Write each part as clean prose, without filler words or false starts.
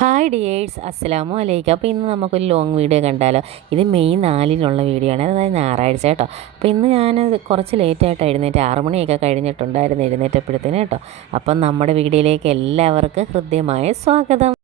Hi dears, അസ്സലാമു അലൈക്കും. അപ്പോൾ ഇന്ന് നമുക്കൊരു ലോങ് വീഡിയോ കണ്ടാലോ. ഇത് മെയ് 4-നുള്ള വീഡിയോ ആണ്, അതായത് ഞായറാഴ്ച കേട്ടോ. അപ്പോൾ ഇന്ന് ഞാൻ കുറച്ച് ലേറ്റായിട്ട് എഴുന്നേറ്റ് 6 മണിയൊക്കെ കഴിഞ്ഞിട്ടുണ്ടായിരുന്നു എഴുന്നേറ്റപ്പോഴത്തേന് കേട്ടോ. അപ്പം നമ്മുടെ വീഡിയോയിലേക്ക് എല്ലാവർക്കും ഹൃദ്യമായ സ്വാഗതം.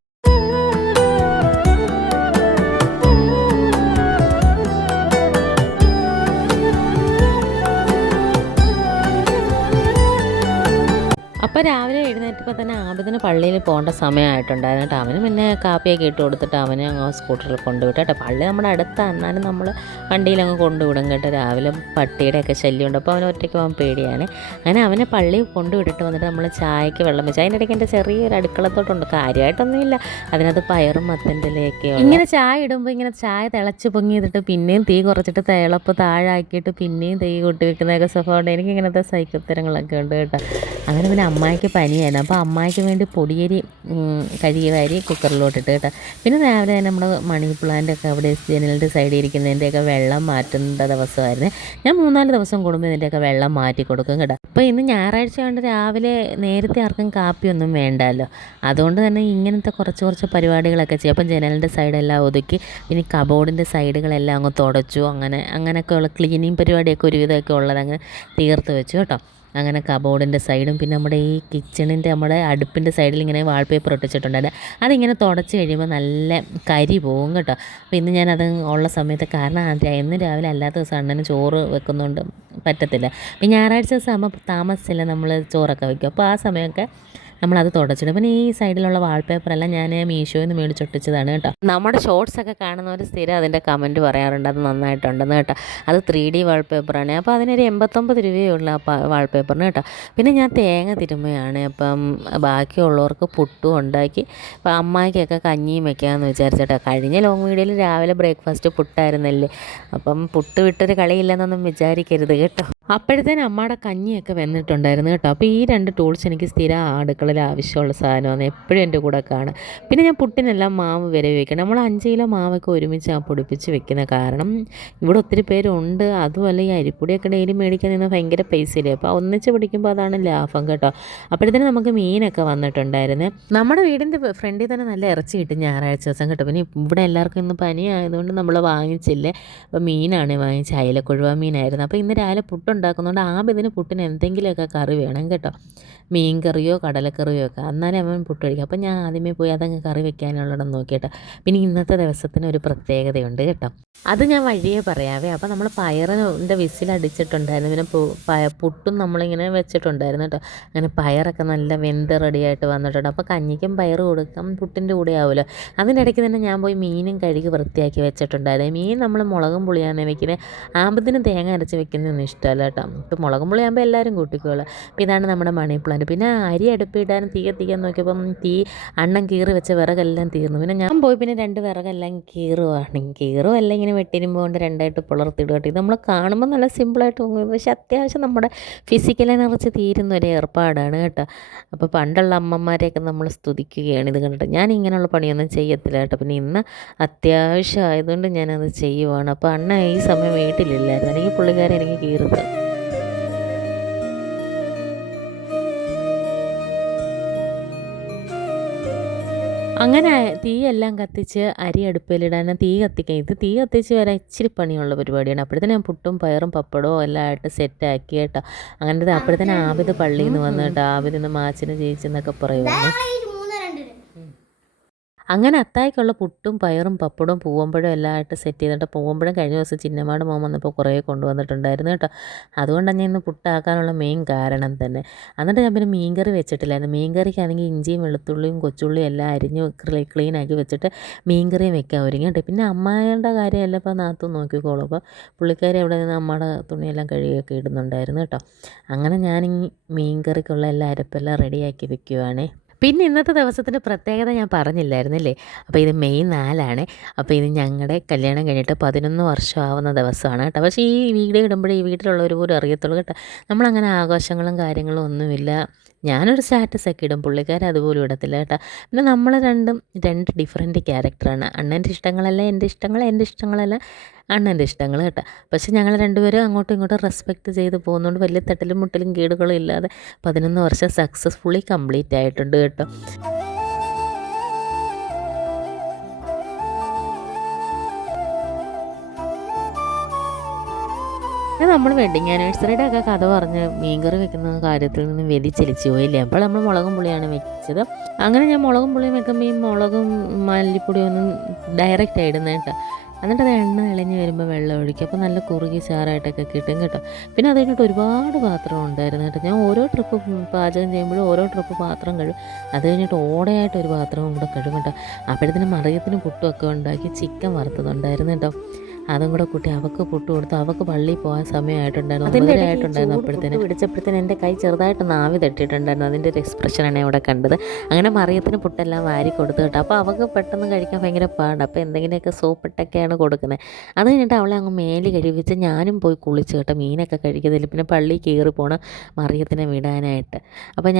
അപ്പോൾ രാവിലെ എഴുന്നേറ്റപ്പോൾ തന്നെ ആബിദിന് പള്ളിയിൽ പോകേണ്ട സമയമായിട്ടുണ്ടായിരുന്നു കേട്ടോ. അവന് പിന്നെ കാപ്പിയൊക്കെ ഇട്ട് കൊടുത്തിട്ട് അവനെ അങ്ങ് സ്കൂട്ടറിൽ കൊണ്ടുവിട്ടു കേട്ടോ. പള്ളി നമ്മുടെ അടുത്താണ്, എന്നാലും നമ്മൾ വണ്ടിയിലങ്ങ് കൊണ്ടുവിടും കേട്ടോ. രാവിലെ പട്ടിയുടെയൊക്കെ ശല്യമുണ്ട്, അപ്പോൾ അവന് ഒറ്റയ്ക്ക് പോകാൻ പേടിയാണ്. അങ്ങനെ അവനെ പള്ളിയിൽ കൊണ്ടുവിട്ടിട്ട് വന്നിട്ട് നമ്മൾ ചായക്ക് വെള്ളം വെച്ചു. അതിൻ്റെ ഇടയ്ക്ക് എൻ്റെ ചെറിയൊരു അടുക്കളത്തോട്ടുണ്ട്, കാര്യമായിട്ടൊന്നുമില്ല. അതിനകത്ത് പയറും മത്തൻ്റെലയൊക്കെ ഇങ്ങനെ ചായ ഇടുമ്പോൾ ഇങ്ങനെ ചായ തിളച്ച് പൊങ്ങിയിട്ട് പിന്നെയും തീ കുറച്ചിട്ട് തിളപ്പ് താഴാക്കിയിട്ട് പിന്നെയും തീ കൂട്ടി വെക്കുന്നതൊക്കെ സ്വഭാവമുണ്ട്. എനിക്കിങ്ങനത്തെ സൈക്കത്തരങ്ങളൊക്കെ ഉണ്ട് കേട്ടോ. അങ്ങനെ പിന്നെ അമ്മായിക്ക് പനിയായിരുന്നു, അപ്പോൾ അമ്മായിക്ക് വേണ്ടി പൊടിയരി കഴുകി വാരി കുക്കറിലോട്ടിട്ട് കേട്ടോ. പിന്നെ രാവിലെ തന്നെ നമ്മുടെ മണി പ്ലാന്റൊക്കെ അവിടെ ജനലിൻ്റെ സൈഡിൽ ഇരിക്കുന്നതിൻ്റെയൊക്കെ വെള്ളം മാറ്റുന്ന ദിവസമായിരുന്നു. ഞാൻ 3-4 ദിവസം കൂടുമ്പോൾ ഇതിൻ്റെയൊക്കെ വെള്ളം മാറ്റി കൊടുക്കും കേട്ടോ. അപ്പോൾ ഇന്ന് ഞായറാഴ്ച കൊണ്ട് രാവിലെ നേരത്തെ ആർക്കും കാപ്പിയൊന്നും വേണ്ടല്ലോ, അതുകൊണ്ട് തന്നെ ഇങ്ങനത്തെ കുറച്ച് പരിപാടികളൊക്കെ ചെയ്യും. അപ്പം ജനലിൻ്റെ സൈഡെല്ലാം ഒതുക്കി, പിന്നെ കബോർഡിൻ്റെ സൈഡുകളെല്ലാം അങ്ങ് തുടച്ചു. അങ്ങനെയൊക്കെയുള്ള ക്ലീനിങ് പരിപാടിയൊക്കെ ഒരുവിധമൊക്കെ ഉള്ളതങ്ങ് തീർത്ത് വെച്ചു കേട്ടോ. അങ്ങനെ കബോർഡിൻ്റെ സൈഡും പിന്നെ നമ്മുടെ ഈ കിച്ചണിൻ്റെ നമ്മുടെ അടുപ്പിൻ്റെ സൈഡിൽ ഇങ്ങനെ വാൾപേപ്പർ ഒട്ടിച്ചിട്ടുണ്ടായിരുന്നു. അതിങ്ങനെ തുടച്ച് കഴിയുമ്പോൾ നല്ല കരി പോകും കേട്ടോ. അപ്പോൾ ഇന്ന് ഞാനത് ഉള്ള സമയത്ത്, കാരണം എന്നും രാവിലെ അല്ലാത്ത ദിവസം അണ്ണന് ചോറ് വെക്കുന്നുണ്ട് പറ്റത്തില്ല. അപ്പോൾ ഞായറാഴ്ച ദിവസം ആകുമ്പോൾ താമസിച്ചില്ല നമ്മൾ ചോറൊക്കെ വയ്ക്കും. അപ്പോൾ ആ സമയമൊക്കെ നമ്മളത് തുടച്ചിടും. പിന്നെ ഈ സൈഡിലുള്ള വാൾപേപ്പറെല്ലാം ഞാൻ മീഷോയിൽ നിന്ന് മേടിച്ചൊട്ടിച്ചതാണ് കേട്ടോ. നമ്മുടെ ഷോർട്സൊക്കെ കാണുന്നവർ സ്ഥിരം അതിൻ്റെ കമൻറ്റ് പറയാറുണ്ട്, അത് നന്നായിട്ടുണ്ടെന്ന് കേട്ടോ. അത് 3D വാൾപേപ്പറാണ്. അപ്പോൾ അതിനൊരു 89 രൂപയുള്ള വാൾപേപ്പറിന് കേട്ടോ. പിന്നെ ഞാൻ തേങ്ങ തിരുമ്മയാണ്. അപ്പം ബാക്കിയുള്ളവർക്ക് പുട്ടും ഉണ്ടാക്കി, അപ്പം അമ്മായിക്കൊക്കെ കഞ്ഞിയും വെക്കാമെന്ന് വിചാരിച്ചിട്ടോ. കഴിഞ്ഞ ലോങ് വീഡിയോയിൽ രാവിലെ ബ്രേക്ക്ഫാസ്റ്റ് പുട്ടായിരുന്നല്ലേ, അപ്പം പുട്ട് വിട്ടൊരു കളിയില്ലെന്നൊന്നും വിചാരിക്കരുത് കേട്ടോ. അപ്പോഴത്തേനും അമ്മയുടെ കഞ്ഞിയൊക്കെ വെന്നിട്ടുണ്ടായിരുന്നു കേട്ടോ. അപ്പോൾ ഈ 2 ടൂൾസ് എനിക്ക് സ്ഥിരം അടുക്കളയിൽ ആവശ്യമുള്ള സാധനമാണ്, എപ്പോഴും എൻ്റെ കൂടെ കാണും. പിന്നെ ഞാൻ പുട്ടിനെല്ലാം മാവ് വരെ വയ്ക്കണം. നമ്മൾ 5 കിലോ മാവൊക്കെ ഒരുമിച്ച് പൊടിപ്പിച്ച് വെക്കുന്ന കാരണം ഇവിടെ ഒത്തിരി പേരുണ്ട്. അതുമല്ല ഈ അരിപ്പൊടിയൊക്കെ ഡെയിലി മേടിക്കാൻ നിന്ന് ഭയങ്കര പൈസയില്ലേ, അപ്പോൾ ഒന്നിച്ച് പിടിക്കുമ്പോൾ അതാണ് ലാഭം കേട്ടോ. അപ്പോഴത്തേനും നമുക്ക് മീനൊക്കെ വന്നിട്ടുണ്ടായിരുന്നു. നമ്മുടെ വീടിൻ്റെ ഫ്രണ്ടിൽ തന്നെ നല്ല ഇറച്ചി കിട്ടും ഞായറാഴ്ച ദിവസം കേട്ടോ. പിന്നെ ഇവിടെ എല്ലാവർക്കും ഇന്ന് പനി ആയതുകൊണ്ട് നമ്മൾ വാങ്ങിച്ചില്ലേ. അപ്പോൾ മീനാണ് വാങ്ങിച്ച, അയിലക്കൊഴുവ മീനായിരുന്നു. അപ്പോൾ ഇന്ന് രാവിലെ പുട്ടുണ്ടാക്കുന്നതുകൊണ്ട് ആബിദിന് പുട്ടിന് എന്തെങ്കിലുമൊക്കെ കറി വേണം കേട്ടോ. മീൻ കറിയോ കടലക്കറിയോ ഒക്കെ, എന്നാലേ അവൻ പുട്ട് കഴിക്കും. അപ്പോൾ ഞാൻ ആദ്യമേ പോയി അതങ്ങ് കറി വെക്കാനുള്ളതെന്ന് നോക്കിയിട്ടോ. പിന്നെ ഇന്നത്തെ ദിവസത്തിന് ഒരു പ്രത്യേകതയുണ്ട് കേട്ടോ, അത് ഞാൻ വഴിയേ പറയാവേ. അപ്പോൾ നമ്മൾ പയറിൻ്റെ വിസിലടിച്ചിട്ടുണ്ടായിരുന്നു. പിന്നെ പുട്ടും നമ്മളിങ്ങനെ വെച്ചിട്ടുണ്ടായിരുന്നു കേട്ടോ. അങ്ങനെ പയറൊക്കെ നല്ല വെന്ത് റെഡിയായിട്ട് വന്നിട്ടുണ്ട്. അപ്പോൾ കഞ്ഞിക്കും പയർ കൊടുക്കാം, പുട്ടിൻ്റെ കൂടെ ആവുമല്ലോ. അതിൻ്റെ ഇടയ്ക്ക് തന്നെ ഞാൻ പോയി മീനും കഴുകി വൃത്തിയാക്കി വെച്ചിട്ടുണ്ടായിരുന്നു. മീൻ നമ്മൾ മുളകും പുളിയാണ് വെക്കുന്നത്, ആമ്പത്തിന് തേങ്ങ അരച്ച് വെക്കുന്നതൊന്നും ഇഷ്ടമല്ല കേട്ടോ. ഇപ്പോൾ മുളകും പുളിയാകുമ്പോൾ എല്ലാവരും കൂട്ടിക്കോളൂ. അപ്പോൾ ഇതാണ് നമ്മുടെ മണി പ്ലാന്റ്. പിന്നെ അരി അടുപ്പിടാനും തീയാൻ നോക്കിയപ്പം അണ്ണം കീറി വെച്ച വിറകെല്ലാം തീർന്നു. പിന്നെ ഞാൻ പോയി പിന്നെ 2 വിറകെല്ലാം കീറുമല്ല ഇങ്ങനെ വെട്ടിരുമ്പോൾ കൊണ്ട് 2ആയിട്ട് പുലർത്തിയിടുക കേട്ടോ. ഇത് നമ്മൾ കാണുമ്പോൾ നല്ല സിമ്പിളായിട്ട് തോന്നും, പക്ഷെ അത്യാവശ്യം നമ്മുടെ ഫിസിക്കൽ എനർജി തീരുന്ന ഒരു ഏർപ്പാടാണ് കേട്ടോ. അപ്പോൾ പണ്ടുള്ള അമ്മമാരെയൊക്കെ നമ്മൾ സ്തുതിക്കുകയാണ് ഇത് കണ്ടിട്ട്. ഞാൻ ഇങ്ങനെയുള്ള പണിയൊന്നും ചെയ്യത്തില്ല കേട്ടോ. പിന്നെ ഇന്ന് അത്യാവശ്യം ആയതുകൊണ്ട് ഞാനത് ചെയ്യുവാണ്. അപ്പോൾ അണ്ണ ഈ സമയം വീട്ടിലില്ലായിരുന്നു, അല്ലെങ്കിൽ പുള്ളിക്കാരെ എനിക്ക് കീറുക. അങ്ങനെ തീയെല്ലാം കത്തിച്ച് അരി അടുപ്പിലിടാൻ തീ കത്തിക്കാൻ, ഇത് തീ കത്തിച്ച് വരാൻ ഇച്ചിരി പണിയുള്ള പരിപാടിയാണ്. അപ്പോഴത്തേനും ഞാൻ പുട്ടും പയറും പപ്പടവും എല്ലാം ആയിട്ട് സെറ്റാക്കി കേട്ടോ. അങ്ങനത്തെ അപ്പോഴത്തേനും ആബിദ് പള്ളിയിൽ നിന്ന് വന്നു കേട്ടോ. ആബിദ് ഇന്ന് മാച്ചിന് ജയിച്ചെന്നൊക്കെ പറയുന്നു. അങ്ങനെ അത്തായിക്കുള്ള പുട്ടും പയറും പപ്പടവും പൂവമ്പഴവും എല്ലാം ആയിട്ട് സെറ്റ് ചെയ്തിട്ട്, പൂവമ്പഴം കഴിഞ്ഞ ദിവസം ചിന്നമാട് മോൻ വന്നപ്പോൾ കുറേ കൊണ്ടുവന്നിട്ടുണ്ടായിരുന്നു കേട്ടോ. അതുകൊണ്ടാണ് ഞാൻ ഇന്ന് പുട്ടാക്കാനുള്ള മെയിൻ കാരണം തന്നെ. എന്നിട്ട് ഞാൻ പിന്നെ മീൻകറി വെച്ചിട്ടില്ലായിരുന്നു. മീൻകറിക്കാണെങ്കിൽ ഇഞ്ചിയും വെളുത്തുള്ളിയും കൊച്ചുള്ളിയും എല്ലാം അരിഞ്ഞ് ക്ലീനാക്കി വെച്ചിട്ട് മീൻകറിയും വെക്കാൻ ഒരുങ്ങി കേട്ടോ. പിന്നെ അമ്മായിയുടെ കാര്യമല്ല ഇപ്പോൾ നാത്തു നോക്കിക്കോളും. അപ്പോൾ പുള്ളിക്കാരി അവിടെ നിന്ന് അമ്മയുടെ തുണിയെല്ലാം കഴുകിയൊക്കെ ഇടുന്നുണ്ടായിരുന്നു കേട്ടോ. അങ്ങനെ ഞാനീ മീൻകറിക്കുള്ള എല്ലാ അരപ്പെല്ലാം റെഡിയാക്കി വെക്കുവാണേ. പിന്നെ ഇന്നത്തെ ദിവസത്തിൻ്റെ പ്രത്യേകത ഞാൻ പറഞ്ഞില്ലായിരുന്നില്ലേ. അപ്പോൾ ഇത് മെയ് 4 അപ്പോൾ ഇത് ഞങ്ങളുടെ കല്യാണം കഴിഞ്ഞിട്ട് 11 വർഷം ആവുന്ന ദിവസമാണ് കേട്ടോ. പക്ഷേ ഈ വീഡിയോ ഇടുമ്പോഴേ ഈ വീട്ടിലുള്ളവർ പോലും അറിയത്തുള്ളൂ കേട്ടോ. നമ്മളങ്ങനെ ആഘോഷങ്ങളും കാര്യങ്ങളും ഒന്നുമില്ല. ഞാനൊരു സ്റ്റാറ്റസൊക്കെ ഇടും, പുള്ളിക്കാരൻ അതുപോലും ഇടത്തില്ല കേട്ടോ. പിന്നെ നമ്മൾ 2 ഡിഫറെൻറ്റ് ക്യാരക്ടറാണ്. അണ്ണൻ്റെ ഇഷ്ടങ്ങളല്ല എൻ്റെ ഇഷ്ടങ്ങൾ, എൻ്റെ ഇഷ്ടങ്ങളല്ല അണ്ണൻ്റെ ഇഷ്ടങ്ങൾ കേട്ടോ. പക്ഷെ ഞങ്ങൾ 2 പേരും അങ്ങോട്ടും ഇങ്ങോട്ടും റെസ്പെക്റ്റ് ചെയ്ത് പോകുന്നതുകൊണ്ട് വലിയ തട്ടലും മുട്ടലും കേടുകളും ഇല്ലാതെ 11 വർഷം സക്സസ്ഫുള്ളി കംപ്ലീറ്റ് ആയിട്ടുണ്ട് കേട്ടോ. നമ്മൾ വെഡിങ് ആനിവേഴ്സറിയുടെ ഒക്കെ കഥ പറഞ്ഞ് മീൻകറി വെക്കുന്ന കാര്യത്തിൽ നിന്ന് വ്യതിചലിച്ചു പോയില്ലേ. അപ്പോൾ നമ്മൾ മുളകും പുളിയാണ് വെച്ചത്. അങ്ങനെ ഞാൻ മുളകും പുളിയും വെക്കുമ്പോൾ ഈ മുളകും മല്ലിപ്പൊടിയും ഒന്നും ഡയറക്റ്റ് ഇടുന്നത് കേട്ടോ. എന്നിട്ട് അത് എണ്ണ ഇളഞ്ഞ് വരുമ്പോൾ വെള്ളം ഒഴിക്കും. അപ്പോൾ നല്ല കുറുകി ചാറായിട്ടൊക്കെ കിട്ടും കേട്ടോ. പിന്നെ അത് കഴിഞ്ഞിട്ട് ഒരുപാട് പാത്രം ഉണ്ടായിരുന്നു കേട്ടോ. ഞാൻ ഓരോ ട്രിപ്പ് പാചകം ചെയ്യുമ്പോഴും ഓരോ ട്രിപ്പ് പാത്രം കഴുകും. അത് കഴിഞ്ഞിട്ട് ഓടയായിട്ട് ഒരു പാത്രവും കൂടെ കഴുകും കേട്ടോ. അപ്പോഴത്തേനും മറിയത്തിന് പുട്ടുമൊക്കെ ഉണ്ടാക്കി ചിക്കൻ വറുത്തതുണ്ടായിരുന്നു കേട്ടോ. അതും കൂടെ കൂട്ടി അവൾക്ക് പുട്ട് കൊടുത്തു. അവൾക്ക് പള്ളിയിൽ പോകാൻ സമയമായിട്ടുണ്ടായിരുന്നു, 9:30 അപ്പോഴത്തേനും പിടിച്ചപ്പോഴത്തേനും എൻ്റെ കൈ ചെറുതായിട്ട് നാവി തട്ടിയിട്ടുണ്ടായിരുന്നു. അതിൻ്റെ ഒരു എക്സ്പ്രഷനാണ് ഇവിടെ കണ്ടത്. അങ്ങനെ മറിയത്തിന് പുട്ടെല്ലാം വാരി കൊടുത്തു കേട്ടോ. അപ്പോൾ അവൾക്ക് പെട്ടെന്ന് കഴിക്കാൻ ഭയങ്കര പാടാണ്. അപ്പോൾ എന്തെങ്കിലുമൊക്കെ സോപ്പിട്ടൊക്കെയാണ് കൊടുക്കുന്നത്. അത് കഴിഞ്ഞിട്ട് അവളെ അങ്ങ് മേല് കഴിവിച്ച് ഞാനും പോയി കുളിച്ച് കേട്ടോ. മീനൊക്കെ കഴിക്കുന്നില്ല, പിന്നെ പള്ളിയിൽ കയറി പോകണം മറിയത്തിനെ വിടാനായിട്ട്. അപ്പോൾ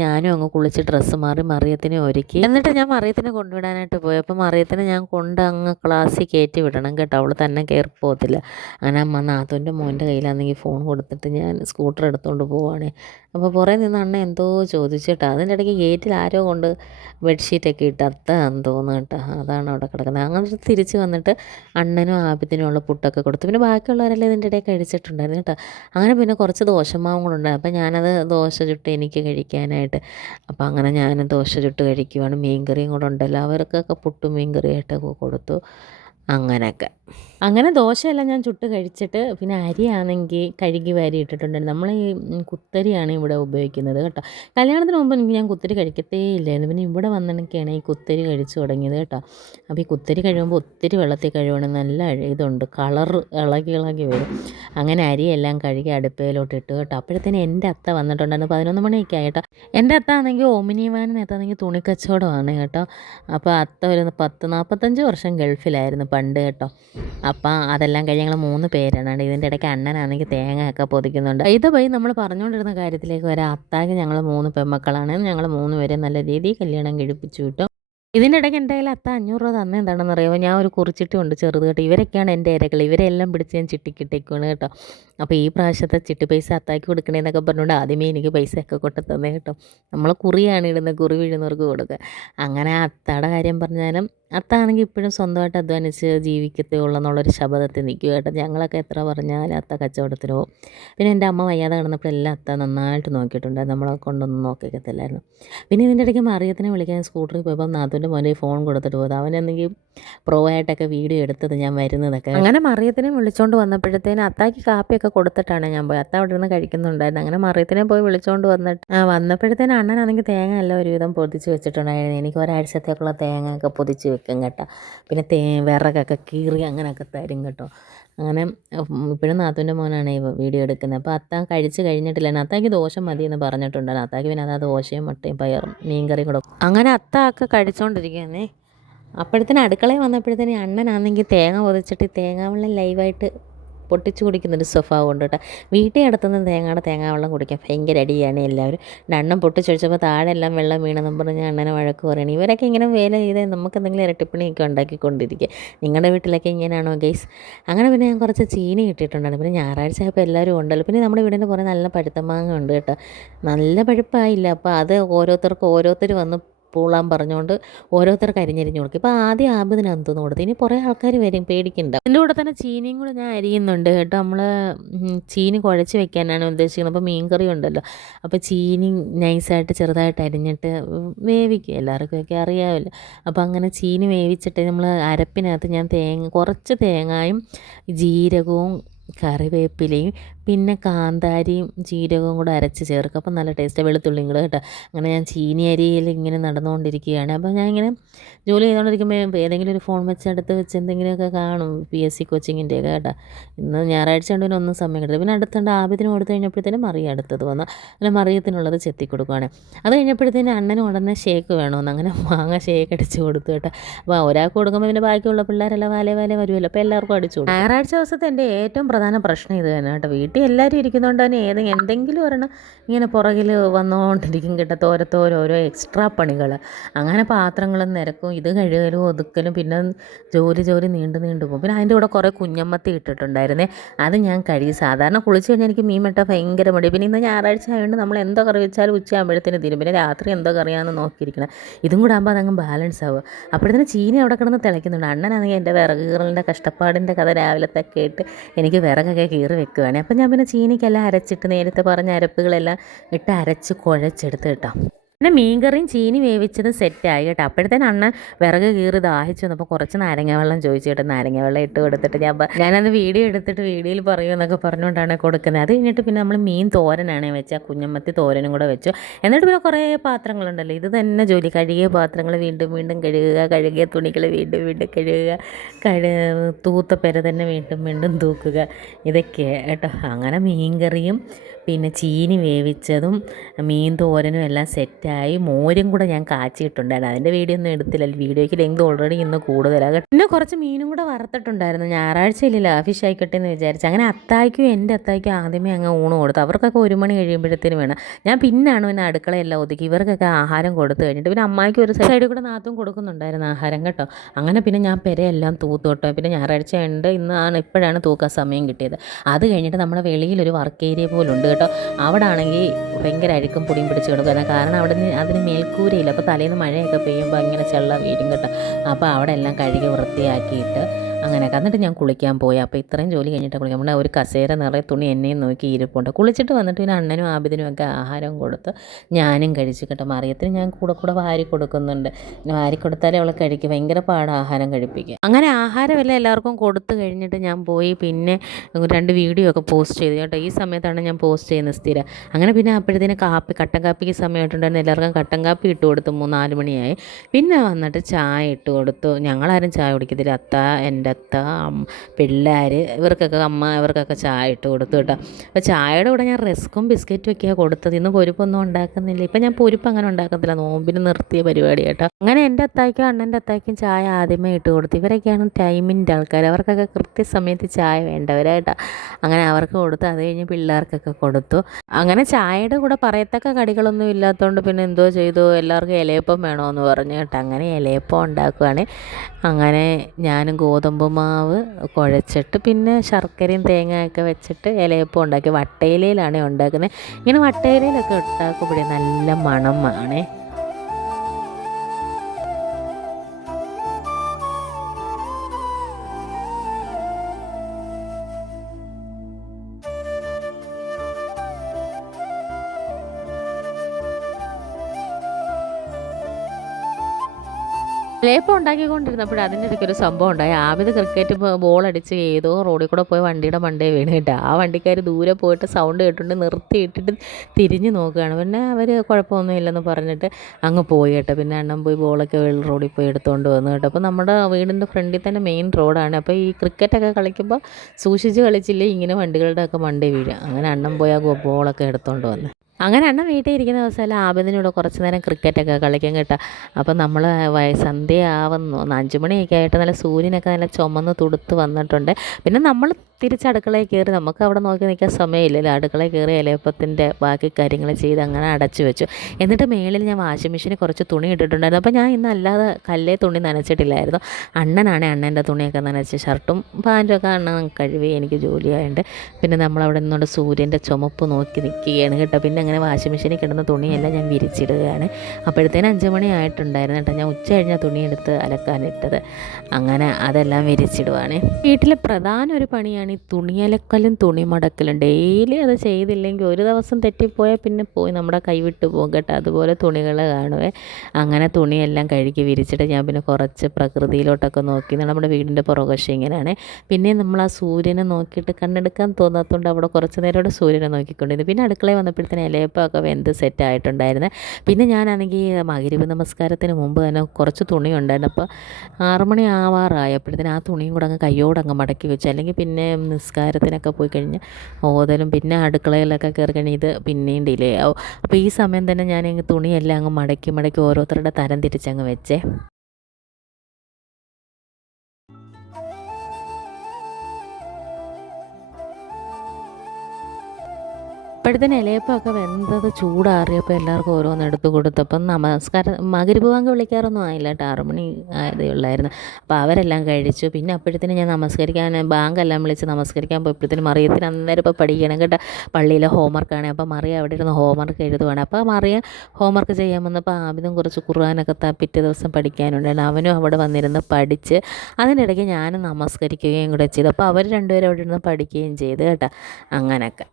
ഞാനും അങ്ങ് കുളിച്ച് ഡ്രസ്സ് മാറി മറിയത്തിനെ ഒരുക്കി. എന്നിട്ട് ഞാൻ മറിയത്തിനെ കൊണ്ടുവിടാനായിട്ട് പോയി. അപ്പോൾ മറിയത്തിനെ ഞാൻ അങ്ങ് ക്ലാസ്സിൽ കയറ്റി വിടണം കേട്ടോ. അവൾ തന്നെ കയറി പോകത്തില്ല. അങ്ങനെ അമ്മ നാത്തൂൻ്റെ മോൻ്റെ കയ്യിലാണെങ്കിൽ ഫോൺ കൊടുത്തിട്ട് ഞാൻ സ്കൂട്ടർ എടുത്തുകൊണ്ട് പോവുകയാണ്. അപ്പോൾ പുറേ നിന്ന് അണ്ണ എന്തോ ചോദിച്ചിട്ടാ. അതിൻ്റെ ഇടയ്ക്ക് ഗേറ്റിൽ ആരോ കൊണ്ട് ബെഡ്ഷീറ്റൊക്കെ ഇട്ട് അത്താന്ന് തോന്നുന്നു കേട്ടോ. അതാണ് അവിടെ കിടക്കുന്നത്. അങ്ങനെ തിരിച്ച് വന്നിട്ട് അണ്ണനും ആബിദിനും ഉള്ള പുട്ടൊക്കെ കൊടുത്തു. പിന്നെ ബാക്കിയുള്ളവരെല്ലാം ഇതിൻ്റെ ഇടയിൽ കഴിച്ചിട്ടുണ്ടായിരുന്നു കേട്ടോ. അങ്ങനെ പിന്നെ കുറച്ച് ദോശമാവും കൂടെ ഉണ്ടായിരുന്നു. അപ്പോൾ ഞാനത് ദോശ ചുട്ട് എനിക്ക് കഴിക്കാനായിട്ട്. അപ്പോൾ അങ്ങനെ ഞാൻ ദോശ ചുട്ട് കഴിക്കുവാണ്. മീൻകറിയും കൂടെ ഉണ്ടല്ലോ, അവർക്കൊക്കെ പുട്ടും മീൻകറിയായിട്ടൊക്കെ കൊടുത്തു. അങ്ങനെ ദോശയെല്ലാം ഞാൻ ചുട്ട് കഴിച്ചിട്ട് പിന്നെ അരിയാണെങ്കിൽ കഴുകി വാരി ഇട്ടിട്ടുണ്ടായിരുന്നു. നമ്മൾ ഈ കുത്തരിയാണ് ഇവിടെ ഉപയോഗിക്കുന്നത് കേട്ടോ. കല്യാണത്തിന് മുമ്പ് ഞാൻ കുത്തരി കഴിക്കത്തേ ഇല്ലായിരുന്നു. പിന്നെ ഇവിടെ വന്നിട്ടൊക്കെയാണ് ഈ കുത്തരി കഴിച്ചു തുടങ്ങിയത് കേട്ടോ. അപ്പോൾ ഈ കുത്തരി കഴിയുമ്പോൾ ഒത്തിരി വെള്ളത്തിൽ കഴിയുവാണെങ്കിൽ നല്ല ഇതുണ്ട്, കളർ ഇളകി വരും. അങ്ങനെ അരിയെല്ലാം കഴുകി അടുപ്പയിലോട്ട് ഇട്ടു കേട്ടോ. അപ്പോഴത്തേനും എൻ്റെ അത്ത വന്നിട്ടുണ്ടായിരുന്നു. 11 മണിയൊക്കെ ആയിട്ടോ. എൻ്റെ അത്ത ആണെങ്കിൽ ഓമിനി വാനിനകത്താണെങ്കിൽ തുണിക്കച്ചവടമാണ് കേട്ടോ. അപ്പോൾ അത്ത ഒരു 40-45 വർഷം ഗൾഫിലായിരുന്നു പണ്ട് കേട്ടോ. അപ്പം അതെല്ലാം കഴിഞ്ഞ് ഞങ്ങൾ 3 പേരാണ്. ഇതിൻ്റെ ഇടയ്ക്ക് അണ്ണനാണെങ്കിൽ തേങ്ങയൊക്കെ പൊതിക്കുന്നുണ്ട്. ഇത് പോയി നമ്മൾ പറഞ്ഞുകൊണ്ടിരുന്ന കാര്യത്തിലേക്ക് വരാം. അത്താക്ക് ഞങ്ങൾ 3 പെൺമക്കളാണ്. ഞങ്ങൾ 3 പേരെ നല്ല രീതിയിൽ കല്യാണം കഴിപ്പിച്ചു കിട്ടും. ഇതിൻ്റെ ഇടയ്ക്ക് എൻ്റെ കയ്യിൽ അത്ത 500 രൂപ തന്നെ എന്താണെന്ന് അറിയുമോ, ഞാൻ ഒരു കുറിച്ചിട്ട് കൊണ്ട് ചെറുത് കേട്ടോ. ഇവരൊക്കെയാണ് എൻ്റെ ഇരകൾ. ഇവരെല്ലാം പിടിച്ച് ഞാൻ ചിട്ടിക്കിട്ടേക്കാണ് കേട്ടോ. അപ്പോൾ ഈ പ്രാവശ്യത്തെ ചിട്ടി പൈസ അത്താക്കി കൊടുക്കണേന്നൊക്കെ പറഞ്ഞുകൊണ്ട് ആദ്യമേ എനിക്ക് പൈസയൊക്കെ കൊണ്ടു തന്നെ കേട്ടോ. നമ്മൾ കുറിയാണ് ഇടുന്നത്, കുറി വീഴുന്നവർക്ക് കൊടുക്കുക. അങ്ങനെ അത്തയുടെ കാര്യം പറഞ്ഞാലും അത്താണെങ്കിൽ ഇപ്പോഴും സ്വന്തമായിട്ട് അധ്വാനിച്ച് ജീവിക്കത്തേ ഉള്ളൂ എന്നുള്ളൊരു ശബ്ദത്തിൽ നിൽക്കുക കേട്ടോ. ഞങ്ങളൊക്കെ എത്ര പറഞ്ഞാലും അത്ത കച്ചവടത്തിന് പോകും. പിന്നെ എൻ്റെ അമ്മ വയ്യാതെ കിടന്നപ്പോഴെല്ലാം അത്ത നന്നായിട്ട് നോക്കിയിട്ടുണ്ട്. നമ്മളെ കൊണ്ടൊന്നും നോക്കിക്കത്തില്ലായിരുന്നു. പിന്നെ ഇതിൻ്റെ ഇടയ്ക്ക് മറിയത്തിനെ വിളിക്കാൻ സ്കൂട്ടറിൽ പോയപ്പോൾ നാത്തൂൻ്റെ മോനെ ഫോൺ കൊടുത്തിട്ട് പോയത്. അവനെന്തെങ്കിലും പ്രോ ആയിട്ടൊക്കെ വീഡിയോ എടുത്തത് ഞാൻ വരുന്നതൊക്കെ. അങ്ങനെ മറിയത്തിനെ വിളിച്ചുകൊണ്ട് വന്നപ്പോഴത്തേനും അത്താക്ക് കാപ്പിയൊക്കെ കൊടുത്തിട്ടാണ് ഞാൻ പോയി. അത്ത അവിടെ നിന്ന് കഴിക്കുന്നുണ്ടായിരുന്നു. അങ്ങനെ മറിയത്തിനെ പോയി വിളിച്ചുകൊണ്ട് വന്നപ്പോഴത്തേനും അണ്ണനാണെങ്കിൽ തേങ്ങ എല്ലാം ഒരുവിധം പൊതിച്ച് വെച്ചിട്ടുണ്ടായിരുന്നു. എനിക്ക് ഒരാഴ്ചത്തേക്കുള്ള തേങ്ങയൊക്കെ പൊതിച്ച് വെക്കും കേട്ടോ. പിന്നെ വിറകൊക്കെ കീറി അങ്ങനെയൊക്കെ തരും കേട്ടോ. അങ്ങനെ ഇപ്പോഴും നാത്തൂൻ്റെ മോനാണ് ഈ വീഡിയോ എടുക്കുന്നത്. അപ്പോൾ അത്ത കഴിച്ച് കഴിഞ്ഞിട്ടില്ല. അത്താക്ക് ദോശ മതിയെന്ന് പറഞ്ഞിട്ടുണ്ടായിരുന്നു. അത്താക്ക് പിന്നെ അതാ ദോശയും മുട്ടയും പയറും മീൻകറിയും കൂടെ. അങ്ങനെ അത്ത ഒക്കെ കഴിച്ചുകൊണ്ടിരിക്കുകയെന്നേ. അപ്പോഴത്തേനും അടുക്കളയിൽ വന്നപ്പോഴത്തേനും അണ്ണനാണെങ്കിൽ തേങ്ങ പൊതിച്ചിട്ട് തേങ്ങാവെള്ളം ലൈവായിട്ട് പൊട്ടിച്ച് കുടിക്കുന്നൊരു സ്വഭാവം ഉണ്ട് കേട്ടോ. വീട്ടിൽ അടുത്തുനിന്ന് തേങ്ങാവെള്ളം കുടിക്കാൻ ഭയങ്കര അടിയാണ് എല്ലാവരും. അണ്ണൻ പൊട്ടിച്ചൊഴിച്ചപ്പോൾ താഴെ എല്ലാം വെള്ളം വീണെന്നും പറഞ്ഞ് അണ്ണനെ വഴക്ക് പറയണം. ഇവരൊക്കെ ഇങ്ങനെ വേല ചെയ്ത് നമുക്ക് എന്തെങ്കിലും ഇരട്ടിപ്പണിയൊക്കെ ഉണ്ടാക്കിക്കൊണ്ടിരിക്കുക. നിങ്ങളുടെ വീട്ടിലൊക്കെ ഇങ്ങനെയാണോ ഗൈസ്? അങ്ങനെ പിന്നെ ഞാൻ കുറച്ച് ചീനി കിട്ടിയിട്ടുണ്ടായിരുന്നു. പിന്നെ ഞായറാഴ്ച ആയപ്പോൾ എല്ലാവരും ഉണ്ടല്ലോ. പിന്നെ നമ്മുടെ വീടിൻ്റെ കുറേ നല്ല പഴുത്തമാങ്ങ ഉണ്ട് കേട്ടോ. നല്ല പഴുപ്പായില്ല. അപ്പോൾ അത് ഓരോരുത്തർ വന്ന് പൂളാൻ പറഞ്ഞുകൊണ്ട് ഓരോരുത്തർക്ക് അരിഞ്ഞരിഞ്ഞ് കൊടുക്കും. ഇപ്പോൾ ആദ്യം ആബിദിനാന്ന് തോന്നുന്നു കൊടുത്തു. ഇനി കുറേ ആൾക്കാർ വരും, പേടിക്കണ്ട. അതിൻ്റെ കൂടെ തന്നെ ചീനിയും കൂടെ ഞാൻ അരിയുന്നുണ്ട് കേട്ടോ. നമ്മൾ ചീനി കുഴച്ച് വെക്കാനാണ് ഉദ്ദേശിക്കുന്നത്. അപ്പോൾ മീൻകറി ഉണ്ടല്ലോ, അപ്പോൾ ചീനി നൈസായിട്ട് ചെറുതായിട്ട് അരിഞ്ഞിട്ട് വേവിക്കുക. എല്ലാവർക്കും ഒക്കെ അറിയാമല്ലോ. അപ്പോൾ അങ്ങനെ ചീനി വേവിച്ചിട്ട് നമ്മൾ അരപ്പിനകത്ത് ഞാൻ കുറച്ച് തേങ്ങായും ജീരകവും കറിവേപ്പിലയും പിന്നെ കാന്താരിയും ജീരകവും കൂടെ അരച്ച് ചേർക്കും. അപ്പം നല്ല ടേസ്റ്റ്. വെളുത്തുള്ളിയും കൂടെ കേട്ടോ. അങ്ങനെ ഞാൻ ചീനി അരിയിൽ ഇങ്ങനെ നടന്നുകൊണ്ടിരിക്കുകയാണ്. അപ്പോൾ ഞാൻ ഇങ്ങനെ ജോലി ചെയ്തുകൊണ്ടിരിക്കുമ്പോൾ ഏതെങ്കിലും ഒരു ഫോൺ അടുത്ത് വെച്ച് എന്തെങ്കിലുമൊക്കെ കാണും, PSC കോച്ചിങ്ങിൻ്റെയൊക്കെ കേട്ടോ. ഇന്ന് ഞായറാഴ്ച കൊണ്ട് പിന്നെ ഒന്നും സമയം കിട്ടില്ല. പിന്നെ അടുത്തുണ്ട് ആബിദിന് കൊടുത്തു കഴിഞ്ഞപ്പോഴത്തേനും മറിയ അടുത്തത് വന്നു. അങ്ങനെ മറിയത്തിനുള്ളത് ചെത്തി കൊടുക്കുകയാണ്. അത് കഴിഞ്ഞപ്പോഴത്തേനും അണ്ണന് ഉടനെ ഷേക്ക് വേണമെന്ന് അങ്ങനെ മാങ്ങ ഷേക്ക് അടിച്ച് കൊടുത്തു കേട്ടോ. അപ്പോൾ ഒരാൾക്ക് കൊടുക്കുമ്പോൾ പിന്നെ ബാക്കിയുള്ള പിള്ളേരെല്ലാം വാലേ വരുമല്ലോ. അപ്പോൾ എല്ലാവർക്കും അടിച്ചു കൊടുക്കും. ഞായറാഴ്ച ദിവസത്തെ എൻ്റെ ഏറ്റവും പ്രധാന പ്രശ്നം ഇത് തന്നെ കേട്ടോ. വീട്ടിൽ വീട്ടിൽ എല്ലാവരും ഇരിക്കുന്നതുകൊണ്ട് തന്നെ എന്തെങ്കിലും ഒരെണ്ണം ഇങ്ങനെ പുറകിൽ വന്നുകൊണ്ടിരിക്കും കേട്ടോ, ഓരോ എക്സ്ട്രാ പണികൾ. അങ്ങനെ പാത്രങ്ങളും നിരക്കും, ഇത് കഴുകലും ഒതുക്കലും, പിന്നെ ജോലി നീണ്ടു പോകും. പിന്നെ അതിൻ്റെ കൂടെ കുറേ കുഞ്ഞമ്മത്തി ഇട്ടിട്ടുണ്ടായിരുന്നേ, അത് ഞാൻ കഴുകി. സാധാരണ കുളിച്ച് കഴിഞ്ഞാൽ എനിക്ക് മീൻ വെട്ടാൻ ഭയങ്കര മടി. പിന്നെ ഇന്ന് ഞായറാഴ്ച ആയതുകൊണ്ട് നമ്മൾ എന്തോ കറി വെച്ചാലും ഉച്ചയാകുമ്പോഴത്തേന് തീരും. പിന്നെ രാത്രി എന്തോ കറിയാണെന്ന് നോക്കിയിരിക്കണം. ഇതും കൂടെ ആകുമ്പോൾ അതങ്ങ് ബാലൻസ് ആവുക. അപ്പോഴത്തേന് ചീനി അവിടെ കിടന്ന് തിളയ്ക്കുന്നുണ്ട്. അണ്ണനാണെങ്കിൽ എൻ്റെ വിറക് കീറലിൻ്റെ കഷ്ടപ്പാടിൻ്റെ കഥ രാവിലത്തെ കേട്ട് എനിക്ക് വിറകൊക്കെ കീറി വെക്കുകയാണ്. അപ്പം ഞാൻ പിന്നെ ചീനിക്കെല്ലാം അരച്ചിട്ട് നേരത്തെ പറഞ്ഞ അരപ്പുകളെല്ലാം ഇട്ട് അരച്ച് കുഴച്ചെടുത്ത് കേട്ടോ. പിന്നെ മീൻകറിയും ചീനി വേവിച്ചത് സെറ്റായി കേട്ടോ. അപ്പോഴത്തേന് അണ്ണൻ വിറക് കീറി ദാഹിച്ചു വന്നപ്പോൾ കുറച്ച് നാരങ്ങ വെള്ളം ചോദിച്ചു കേട്ടോ. നാരങ്ങ വെള്ളം ഇട്ട് കൊടുത്തിട്ട് ഞാനത് വീഡിയോ എടുത്തിട്ട് വീഡിയോയിൽ പറയുമെന്നൊക്കെ പറഞ്ഞുകൊണ്ടാണ് കൊടുക്കുന്നത്. അത് കഴിഞ്ഞിട്ട് പിന്നെ നമ്മൾ മീൻ തോരനാണ് വെച്ചാൽ കുഞ്ഞമ്മത്തി തോരനും കൂടെ വെച്ചു. എന്നിട്ട് പിന്നെ കുറേ പാത്രങ്ങളുണ്ടല്ലോ, ഇത് തന്നെ ജോലി. കഴുകിയ പാത്രങ്ങൾ വീണ്ടും കഴുകുക, കഴുകിയ തുണികൾ വീണ്ടും കഴുകുക, തൂത്ത പെര തന്നെ വീണ്ടും തൂക്കുക, ഇതൊക്കെ കേട്ടോ. അങ്ങനെ മീൻകറിയും പിന്നെ ചീനി വേവിച്ചതും മീൻ തോരനും എല്ലാം സെറ്റായി. മോരും കൂടെ ഞാൻ കാച്ചിട്ടുണ്ടായിരുന്നു. അതിൻ്റെ വീഡിയോ ഒന്നും എടുത്തില്ല, വീഡിയോയ്ക്ക് ലെങ്ത് ഓൾറെഡി ഇന്ന് കൂടുതലാണ്. പിന്നെ കുറച്ച് മീനും കൂടെ വറുത്തിട്ടുണ്ടായിരുന്നു. ഞായറാഴ്ച ഇല്ല, ഫിഷ് ആയിക്കട്ടെ എന്ന് വിചാരിച്ചു. അങ്ങനെ അത്തായിക്കും എൻ്റെ അത്തായിക്കും ആദ്യമേ അങ്ങ് ഊണ് കൊടുത്തു. അവർക്കൊക്കെ 1 മണി കഴിയുമ്പോഴത്തേന് വേണം. ഞാൻ പിന്നാണ് പിന്നെ അടുക്കളയെല്ലാം ഒതുക്കി ഇവർക്കൊക്കെ ആഹാരം കൊടുത്തു കഴിഞ്ഞിട്ട് പിന്നെ അമ്മായിക്ക് ഒരു സൈഡിൽ കൂടെ നാത്തും കൊടുക്കുന്നുണ്ടായിരുന്നു ആഹാരം കേട്ടോ. അങ്ങനെ പിന്നെ ഞാൻ പെരയെല്ലാം തൂത്തു കേട്ടോ. പിന്നെ ഞായറാഴ്ച ഉണ്ട്, ഇപ്പോഴാണ് തൂക്കാൻ സമയം കിട്ടിയത്. അത് കഴിഞ്ഞിട്ട് നമ്മുടെ വെളിയിലൊരു വർക്ക് ഏരിയ പോലുണ്ട് കേട്ടോ. അവിടെ ആണെങ്കിൽ ഭയങ്കര അഴുക്കും പൊടിയും പിടിച്ച് കിടക്കുക. കാരണം അതിന് മേൽക്കൂരയില്ല. അപ്പോൾ തലേന്ന് മഴയൊക്കെ പെയ്യുമ്പോൾ ഇങ്ങനെ ചെള്ള വീഴും കേട്ടോ. അപ്പോൾ അവിടെ എല്ലാം കഴുകി വൃത്തിയാക്കിയിട്ട് അങ്ങനെയൊക്കെ. എന്നിട്ട് ഞാൻ കുളിക്കാൻ പോയി. അപ്പോൾ ഇത്രയും ജോലി കഴിഞ്ഞിട്ട് കുളിക്കാൻ പോകണം. ഒരു കസേര നിറയെ തുണി എന്നെയും നോക്കി ഇരിപ്പുണ്ട്. കുളിച്ചിട്ട് വന്നിട്ട് പിന്നെ അണ്ണനും ആബിദിനും ഒക്കെ ആഹാരം കൊടുത്ത് ഞാനും കഴിച്ചു കേട്ടോ. മറിയത്തിന് ഞാൻ കൂടെ വാരി കൊടുക്കുന്നുണ്ട്. വാരി കൊടുത്താലേ അവളെ കഴിക്കും. ഭയങ്കര പാടാണ് ആഹാരം കഴിപ്പിക്കുക. അങ്ങനെ ആഹാരമെല്ലാം എല്ലാവർക്കും കൊടുത്തു കഴിഞ്ഞിട്ട് ഞാൻ പോയി പിന്നെ 2 വീഡിയോ ഒക്കെ പോസ്റ്റ് ചെയ്തു കേട്ടോ. ഈ സമയത്താണ് ഞാൻ പോസ്റ്റ് ചെയ്യുന്നത് സ്ഥിരം. അങ്ങനെ പിന്നെ അപ്പോഴത്തേന് കട്ടൻ കാപ്പിക്ക് സമയമായിട്ടുണ്ടായിരുന്നു. എല്ലാവർക്കും കട്ടൻ കാപ്പി ഇട്ട് കൊടുത്തു. 3-4 മണിയായി. പിന്നെ വന്നിട്ട് ചായ ഇട്ട് കൊടുത്തു. ഞങ്ങളാരും ചായ കുടിക്കത്തില്ല. എൻ്റെ അത്ത, പിള്ളേർ, ഇവർക്കൊക്കെ ചായ ഇട്ട് കൊടുത്തു കേട്ടോ. അപ്പോൾ ചായയുടെ കൂടെ ഞാൻ റസ്ക്കും ബിസ്ക്കറ്റും ഒക്കെയാണ് കൊടുത്തത്. ഇന്ന് പൊരിപ്പൊന്നും ഉണ്ടാക്കുന്നില്ല. ഇപ്പം ഞാൻ പൊരിപ്പ് അങ്ങനെ ഉണ്ടാക്കത്തില്ല, നോമ്പിന് നിർത്തിയ പരിപാടി കേട്ടോ. അങ്ങനെ എൻ്റെ അത്തായിക്കും അണ്ണൻ്റെ അത്തായിക്കും ചായ ആദ്യമേ ഇട്ട് കൊടുത്തു. ഇവരൊക്കെയാണ് ടൈമിൻ്റെ ആൾക്കാർ. അവർക്കൊക്കെ കൃത്യസമയത്ത് ചായ വേണ്ടവരായിട്ടാണ്. അങ്ങനെ അവർക്ക് കൊടുത്തു. അത് കഴിഞ്ഞ് പിള്ളേർക്കൊക്കെ കൊടുത്തു. അങ്ങനെ ചായയുടെ കൂടെ പറയത്തക്ക കടികളൊന്നും ഇല്ലാത്തതുകൊണ്ട് പിന്നെ എന്തോ ചെയ്തു, എല്ലാവർക്കും ഇലയപ്പം വേണമെന്ന് പറഞ്ഞു കേട്ടോ. അങ്ങനെ ഇലയപ്പം ഉണ്ടാക്കുകയാണ്. അങ്ങനെ ഞാനും ഗോതമ്പ് മാവ് കുഴച്ചിട്ട് പിന്നെ ശർക്കരയും തേങ്ങയൊക്കെ വെച്ചിട്ട് ഇലയപ്പം ഉണ്ടാക്കി. വട്ടയിലയിലാണ് ഉണ്ടാക്കുന്നത്. ഇങ്ങനെ വട്ടയിലയിലൊക്കെ ഉണ്ടാക്കുമ്പോഴേ നല്ല മണമാണേ. ഇലയപ്പം ഉണ്ടാക്കിക്കൊണ്ടിരുന്നപ്പോൾ അതിൻ്റെ ഇടയ്ക്ക് ഒരു സംഭവം ഉണ്ടായി. ആബിദ് ക്രിക്കറ്റ് ബോളടിച്ച് ഏതോ റോഡിൽ കൂടെ പോയി വണ്ടിയുടെ മണ്ടേ വീണ് കേട്ടോ. ആ വണ്ടിക്കാർ ദൂരെ പോയിട്ട് സൗണ്ട് കേട്ടിട്ട് നിർത്തിയിട്ടിട്ട് തിരിഞ്ഞ് നോക്കുകയാണ്. പിന്നെ അവർ കുഴപ്പമൊന്നും ഇല്ലെന്ന് പറഞ്ഞിട്ട് അങ്ങ് പോയി കേട്ടോ. പിന്നെ അണ്ണൻ പോയി ബോളൊക്കെ റോഡിൽ പോയി എടുത്തുകൊണ്ട് വന്നു കേട്ടോ. അപ്പോൾ നമ്മുടെ വീടിൻ്റെ ഫ്രണ്ടിൽ തന്നെ മെയിൻ റോഡാണ്. അപ്പോൾ ഈ ക്രിക്കറ്റൊക്കെ കളിക്കുമ്പോൾ സൂക്ഷിച്ച് കളിച്ചില്ലേ ഇങ്ങനെ വണ്ടികളുടെ ഒക്കെ മണ്ടേ വീഴുക. അങ്ങനെ അണ്ണൻ പോയി ആ ബോളൊക്കെ എടുത്തുകൊണ്ട് വന്നു. അങ്ങനെ അണ്ണൻ വീട്ടിൽ ഇരിക്കുന്ന ദിവസമല്ല ആബിദിനൂടെ കുറച്ച് നേരം ക്രിക്കറ്റൊക്കെ കളിക്കാൻ കേട്ടോ. അപ്പം നമ്മൾ സന്ധ്യ ആവുന്നു, 5 മണിയൊക്കെ ആയിട്ട് നല്ല സൂര്യനൊക്കെ നല്ല ചുമന്ന് തുടുത്ത് വന്നിട്ടുണ്ട്. പിന്നെ നമ്മൾ തിരിച്ച് അടുക്കളയിൽ കയറി, നമുക്ക് അവിടെ നോക്കി നിൽക്കാൻ സമയമില്ലല്ലോ. അടുക്കളയിൽ കയറി ഇലയപ്പത്തിൻ്റെ ബാക്കി കാര്യങ്ങൾ ചെയ്ത് അങ്ങനെ അടച്ചു വെച്ചു. എന്നിട്ട് മേളിൽ ഞാൻ വാഷിംഗ് മെഷീനിൽ കുറച്ച് തുണി ഇട്ടിട്ടുണ്ടായിരുന്നു. അപ്പോൾ ഞാൻ ഇന്ന് അല്ലാതെ കല്ലേ തുണി നനച്ചിട്ടില്ലായിരുന്നു. അണ്ണൻ്റെ തുണിയൊക്കെ നനച്ച് ഷർട്ടും പാൻറ്റും ഒക്കെ അണ്ണൻ കഴുകി എനിക്ക് ജോലിയായുണ്ട്. പിന്നെ നമ്മളവിടെ നിന്നുകൊണ്ട് സൂര്യൻ്റെ ചുമപ്പ് നോക്കി നിൽക്കുകയാണ് കേട്ടോ. പിന്നെ അങ്ങനെ വാഷിംഗ് മെഷീനിൽ കിടന്ന തുണിയെല്ലാം ഞാൻ വിരിച്ചിടുകയാണ്. അപ്പോഴത്തേന് 5 മണി ആയിട്ടുണ്ടായിരുന്നു കേട്ടോ. ഞാൻ ഉച്ച കഴിഞ്ഞ തുണിയെടുത്ത് അലക്കാനിട്ടത്. അങ്ങനെ അതെല്ലാം വിരിച്ചിടുവാണ്. വീട്ടിലെ പ്രധാന ഒരു പണിയാണ് ഈ തുണിയലക്കലും തുണി മടക്കലും. ഡെയിലി അത് ചെയ്തില്ലെങ്കിൽ ഒരു ദിവസം തെറ്റിപ്പോയാൽ പിന്നെ പോയി നമ്മുടെ കൈവിട്ട് പോകും കേട്ടോ. അതുപോലെ തുണികൾ കാണുവേ. അങ്ങനെ തുണിയെല്ലാം കഴുകി വിരിച്ചിട്ട് ഞാൻ പിന്നെ കുറച്ച് പ്രകൃതിയിലോട്ടൊക്കെ നോക്കി. നമ്മുടെ വീടിൻ്റെ പുറകുവശം ഇങ്ങനെയാണ്. പിന്നെ നമ്മൾ ആ സൂര്യനെ നോക്കിയിട്ട് കണ്ണെടുക്കാൻ തോന്നാത്തതുകൊണ്ട് അവിടെ കുറച്ച് നേരം സൂര്യനെ നോക്കിക്കൊണ്ടിരുന്നു. പിന്നെ അടുക്കളയിൽ വന്നപ്പോഴത്തേന് ഇലയപ്പമൊക്കെ വെന്ത് സെറ്റായിട്ടുണ്ടായിരുന്നു. പിന്നെ ഞാനാണെങ്കിൽ മഗ്‌രിബ് നമസ്കാരത്തിന് മുമ്പ് തന്നെ കുറച്ച് തുണി ഉണ്ടായിരുന്നു. അപ്പോൾ 6 മണി ആവാറായപ്പോഴത്തേന് ആ തുണിയും കൂടെ അങ്ങ് കയ്യോടങ്ങ് മടക്കി വെച്ചു. അല്ലെങ്കിൽ പിന്നെ നിസ്കാരത്തിനൊക്കെ പോയി കഴിഞ്ഞ് ഓതലും പിന്നെ അടുക്കളയിലൊക്കെ കയറി കഴിഞ്ഞാൽ ഇത് പിന്നെയും ഡിലേ ആവും. അപ്പോൾ ഈ സമയം തന്നെ ഞാൻ തുണിയെല്ലാം അങ്ങ് മടക്കി ഓരോരുത്തരുടെ തരം തിരിച്ചങ്ങ് വെച്ചേ. അപ്പോഴത്തേന് ഇലയപ്പമൊക്കെ വെന്തത് ചൂടാറിയപ്പോൾ എല്ലാവർക്കും ഓരോന്ന് എടുത്ത് കൊടുത്തപ്പം നമസ്കാരം മഗ്‌രിബ് ബാങ്ക് വിളിക്കാറൊന്നും ആയില്ല കേട്ടോ, 6 മണി ആയതേ ഉള്ളായിരുന്നു. അപ്പോൾ അവരെല്ലാം കഴിച്ചു. പിന്നെ അപ്പോഴത്തേന് ഞാൻ ബാങ്കെല്ലാം വിളിച്ച് നമസ്കരിക്കാൻ പോയപ്പോഴത്തേനും മറിയത്തിന് അന്നേരം ഇപ്പോൾ പഠിക്കണം കേട്ടോ, പള്ളിയിലെ ഹോംവർക്കാണ്. അപ്പോൾ മറിയ അവിടെ ഇരുന്ന് ഹോംവർക്ക് എഴുതുവാണ്. അപ്പോൾ മറിയ ഹോംവർക്ക് ചെയ്യാൻ വന്നപ്പോൾ ആബിദും കുറച്ച് ഖുർആനൊക്കെ പിറ്റേ ദിവസം പഠിക്കാനുണ്ടായിരുന്നു. അവനും അവിടെ വന്നിരുന്ന് പഠിച്ച് അതിനിടയ്ക്ക് ഞാനും നമസ്കരിക്കുകയും കൂടെ ചെയ്തു. അപ്പോൾ അവർ രണ്ടുപേരും അവിടെ ഇരുന്ന് പഠിക്കുകയും ചെയ്തു കേട്ടോ. അങ്ങനെയൊക്കെ.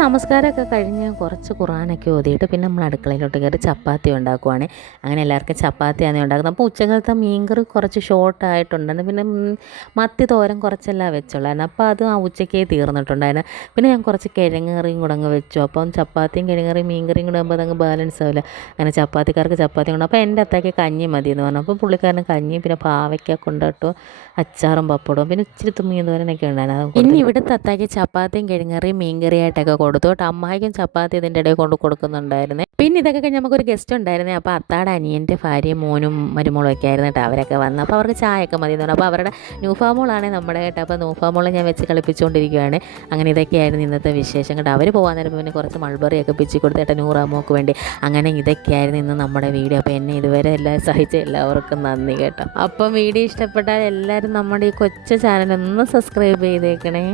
നമസ്കാരമൊക്കെ കഴിഞ്ഞ് കുറച്ച് ഖുർആനൊക്കെ ഓതിയിട്ട് പിന്നെ നമ്മൾ അടുക്കളയിലോട്ട് കയറി ചപ്പാത്തി ഉണ്ടാക്കുവാണ്. അങ്ങനെ എല്ലാവർക്കും ചപ്പാത്തിയാണ് ഉണ്ടാക്കുന്നത്. അപ്പോൾ ഉച്ചക്കലത്തെ മീൻകറി കുറച്ച് ഷോർട്ടായിട്ടുണ്ടായിരുന്നു. പിന്നെ മത്തി തോരൻ കുറച്ചെല്ലാം വെച്ചുള്ളായിരുന്നു. അപ്പോൾ അത് ആ ഉച്ചയ്ക്കേ തീർന്നിട്ടുണ്ടായിരുന്നു. പിന്നെ ഞാൻ കുറച്ച് കിഴങ്ങ് കറിയും കൂടെ അങ്ങ് വെച്ചു. അപ്പം ചപ്പാത്തിയും കിഴങ്ങ് കറിയും മീൻ കറിയും കൂടെ ആകുമ്പോൾ അതങ്ങ് ബാലൻസ് ആവില്ല. അങ്ങനെ ചപ്പാത്തിക്കാർക്ക് ചപ്പാത്തി കൊണ്ട്, അപ്പോൾ എൻ്റെ അത്താക്ക് കഞ്ഞി മതി എന്ന് പറഞ്ഞു. അപ്പോൾ പുള്ളിക്കാരന് കഞ്ഞി, പിന്നെ പാവയ്ക്ക കൊണ്ടിട്ടു, അച്ചാറും പപ്പടവും, പിന്നെ ഇച്ചിരി മീൻ തോരനൊക്കെ ഉണ്ടായിരുന്നു. പിന്നെ ഇവിടുത്തെ അത്താക്ക് ചപ്പാത്തിയും കിഴങ്ങ് കറിയും മീൻ കറിയായിട്ടൊക്കെ കൊടുത്തു കേട്ടോ. അമ്മായിക്കും ചപ്പാത്തി ഇതിൻ്റെ ഇടയിൽ കൊണ്ട് കൊടുക്കുന്നുണ്ടായിരുന്നേ. പിന്നെ ഇതൊക്കെ കഴിഞ്ഞ് നമുക്കൊരു ഗസ്റ്റ് ഉണ്ടായിരുന്നേ. അപ്പോൾ അത്താടെ അനിയൻ്റെ ഭാര്യയും മോനും മരുമോളും ഒക്കെ ആയിരുന്നു കേട്ടോ. അവരൊക്കെ വന്നു. അപ്പോൾ അവർക്ക് ചായയൊക്കെ മതി എന്ന് പറഞ്ഞു. അപ്പോൾ അവരുടെ നൂഫാമോളാണ് നമ്മുടെ കേട്ടോ. അപ്പോൾ നൂഫാമോളെ ഞാൻ വെച്ച് കളിപ്പിച്ചുകൊണ്ടിരിക്കുകയാണ്. അങ്ങനെ ഇതൊക്കെയായിരുന്നു ഇന്നത്തെ വിശേഷം കേട്ടോ. അവർ പോകാൻ നേരം പിന്നെ കുറച്ച് മൾബറിയൊക്കെ പിച്ചി കൊടുത്ത് കേട്ടോ നൂറാമോക്ക് വേണ്ടി. അങ്ങനെ ഇതൊക്കെയായിരുന്നു ഇന്ന് നമ്മുടെ വീഡിയോ. അപ്പോൾ എന്നെ ഇതുവരെ എല്ലാം സഹിച്ച എല്ലാവർക്കും നന്ദി കേട്ടോ. അപ്പം വീഡിയോ ഇഷ്ടപ്പെട്ടാൽ എല്ലാവരും നമ്മുടെ ഈ കൊച്ചു ചാനൽ ഒന്ന് സബ്സ്ക്രൈബ് ചെയ്തേക്കണേ.